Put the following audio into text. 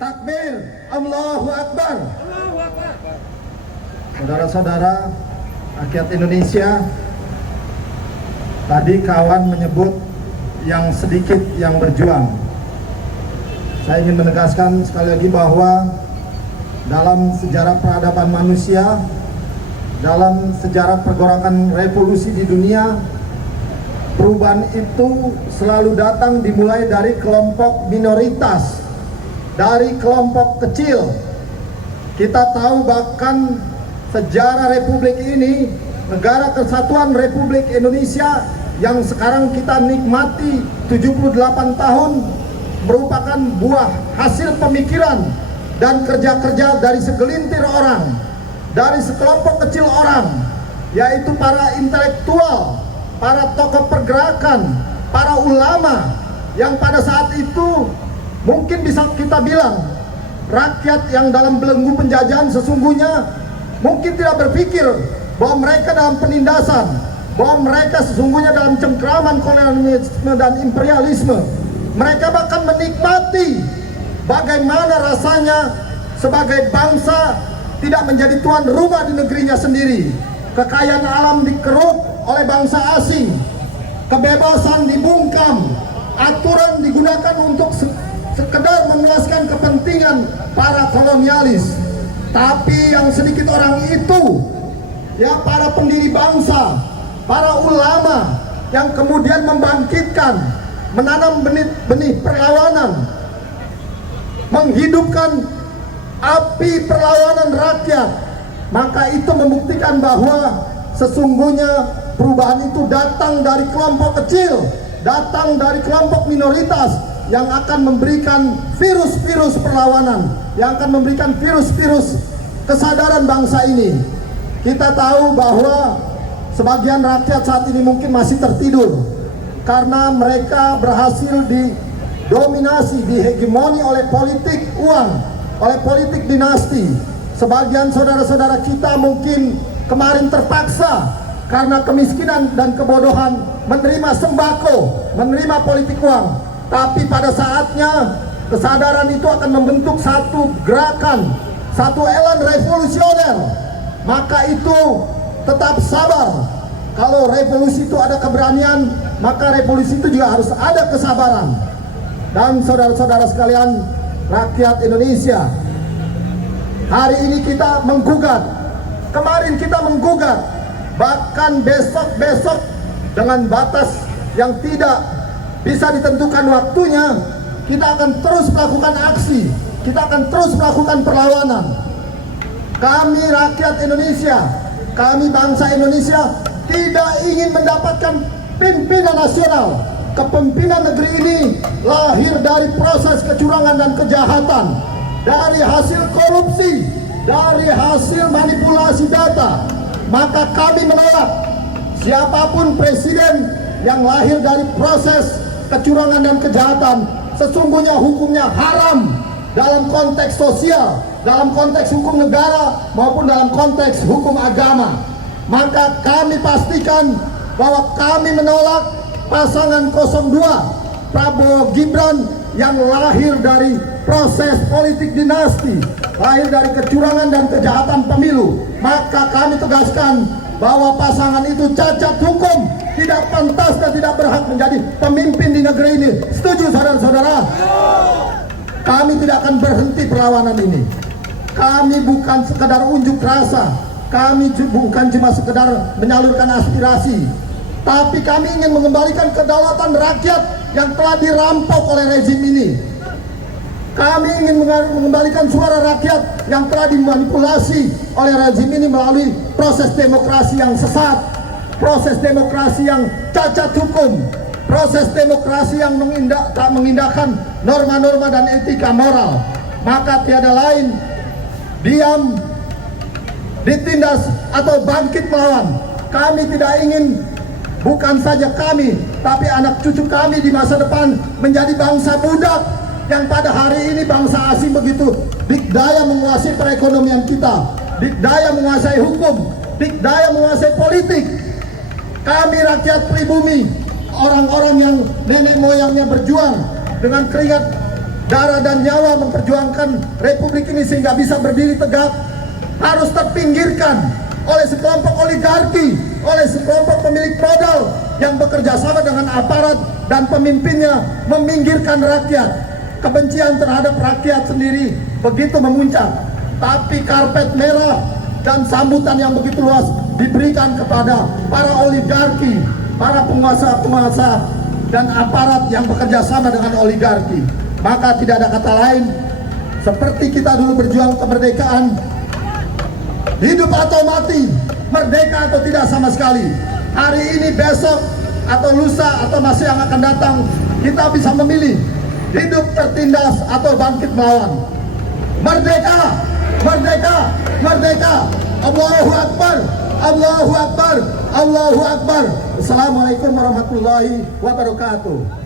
Takbir, Allahu Akbar. Saudara-saudara rakyat Indonesia, tadi kawan menyebut yang sedikit yang berjuang. Saya ingin menegaskan sekali lagi bahwa dalam sejarah peradaban manusia, dalam sejarah pergerakan revolusi di dunia, perubahan itu selalu datang dimulai dari kelompok minoritas, dari kelompok kecil. Kita tahu bahkan sejarah Republik ini, Negara Kesatuan Republik Indonesia yang sekarang kita nikmati 78 tahun, merupakan buah hasil pemikiran dan kerja-kerja dari segelintir orang, dari sekelompok kecil orang, yaitu para intelektual, para tokoh pergerakan, para ulama, yang pada saat itu mungkin bisa kita bilang rakyat yang dalam belenggu penjajahan sesungguhnya mungkin tidak berpikir bahwa mereka dalam penindasan, bahwa mereka sesungguhnya dalam cengkraman kolonialisme dan imperialisme. Mereka bahkan menikmati bagaimana rasanya sebagai bangsa tidak menjadi tuan rumah di negerinya sendiri. Kekayaan alam dikeruk oleh bangsa asing, kebebasan dibungkam, aturan digunakan untuk sekedar memuaskan kepentingan para kolonialis. Tapi yang sedikit orang itu, ya para pendiri bangsa, para ulama yang kemudian membangkitkan, menanam benih perlawanan, menghidupkan api perlawanan rakyat, maka itu membuktikan bahwa sesungguhnya perubahan itu datang dari kelompok kecil, datang dari kelompok minoritas yang akan memberikan virus-virus perlawanan, yang akan memberikan virus-virus kesadaran bangsa ini. Kita tahu bahwa sebagian rakyat saat ini mungkin masih tertidur karena mereka berhasil didominasi, dihegemoni oleh politik uang, oleh politik dinasti. Sebagian saudara-saudara kita mungkin kemarin terpaksa karena kemiskinan dan kebodohan menerima sembako, menerima politik uang. Tapi pada saatnya kesadaran itu akan membentuk satu gerakan, satu elan revolusioner. Maka itu tetap sabar. Kalau revolusi itu ada keberanian, maka revolusi itu juga harus ada kesabaran. Dan saudara-saudara sekalian, rakyat Indonesia, hari ini kita menggugat, kemarin kita menggugat, bahkan besok-besok dengan batas yang tidak bisa ditentukan waktunya, kita akan terus melakukan aksi, kita akan terus melakukan perlawanan. Kami rakyat Indonesia, kami bangsa Indonesia tidak ingin mendapatkan pimpinan nasional. Kepemimpinan negeri ini lahir dari proses kecurangan dan kejahatan, dari hasil korupsi, dari hasil manipulasi data. Maka kami menolak siapapun presiden yang lahir dari proses kecurangan dan kejahatan. Sesungguhnya hukumnya haram dalam konteks sosial, dalam konteks hukum negara maupun dalam konteks hukum agama. Maka kami pastikan bahwa kami menolak pasangan 02 Prabowo Gibran yang lahir dari proses politik dinasti, lahir dari kecurangan dan kejahatan pemilu. Maka kami tegaskan bahwa pasangan itu cacat hukum, tidak pantas dan tidak berhak menjadi pemimpin di negeri ini. Setuju saudara-saudara? Kami tidak akan berhenti perlawanan ini. Kami bukan sekedar unjuk rasa, kami bukan cuma sekedar menyalurkan aspirasi, tapi kami ingin mengembalikan kedaulatan rakyat yang telah dirampok oleh rezim ini. Kami ingin mengembalikan suara rakyat yang telah dimanipulasi oleh rezim ini melalui proses demokrasi yang sesat, proses demokrasi yang cacat hukum, proses demokrasi yang tak mengindahkan norma-norma dan etika moral. Maka tiada lain diam, ditindas atau bangkit melawan. Kami tidak ingin, bukan saja kami, tapi anak cucu kami di masa depan menjadi bangsa budak yang pada hari ini bangsa asing begitu dikdaya menguasai perekonomian kita, dikdaya menguasai hukum, dikdaya menguasai politik. Kami rakyat pribumi, orang-orang yang nenek moyangnya berjuang dengan keringat darah dan nyawa memperjuangkan Republik ini sehingga bisa berdiri tegak, harus terpinggirkan oleh sekelompok oligarki, oleh sekelompok pemilik modal yang bekerja sama dengan aparat dan pemimpinnya meminggirkan rakyat. Kebencian terhadap rakyat sendiri begitu memuncak, tapi karpet merah dan sambutan yang begitu luas diberikan kepada para oligarki, para penguasa-penguasa dan aparat yang bekerja sama dengan oligarki. Maka tidak ada kata lain, seperti kita dulu berjuang kemerdekaan, hidup atau mati, merdeka atau tidak sama sekali. Hari ini, besok, atau lusa, atau masa yang akan datang, kita bisa memilih hidup tertindas atau bangkit melawan. Merdeka, merdeka, merdeka. Allahu Akbar, Allahu Akbar, Allahu Akbar. Assalamualaikum warahmatullahi wabarakatuh.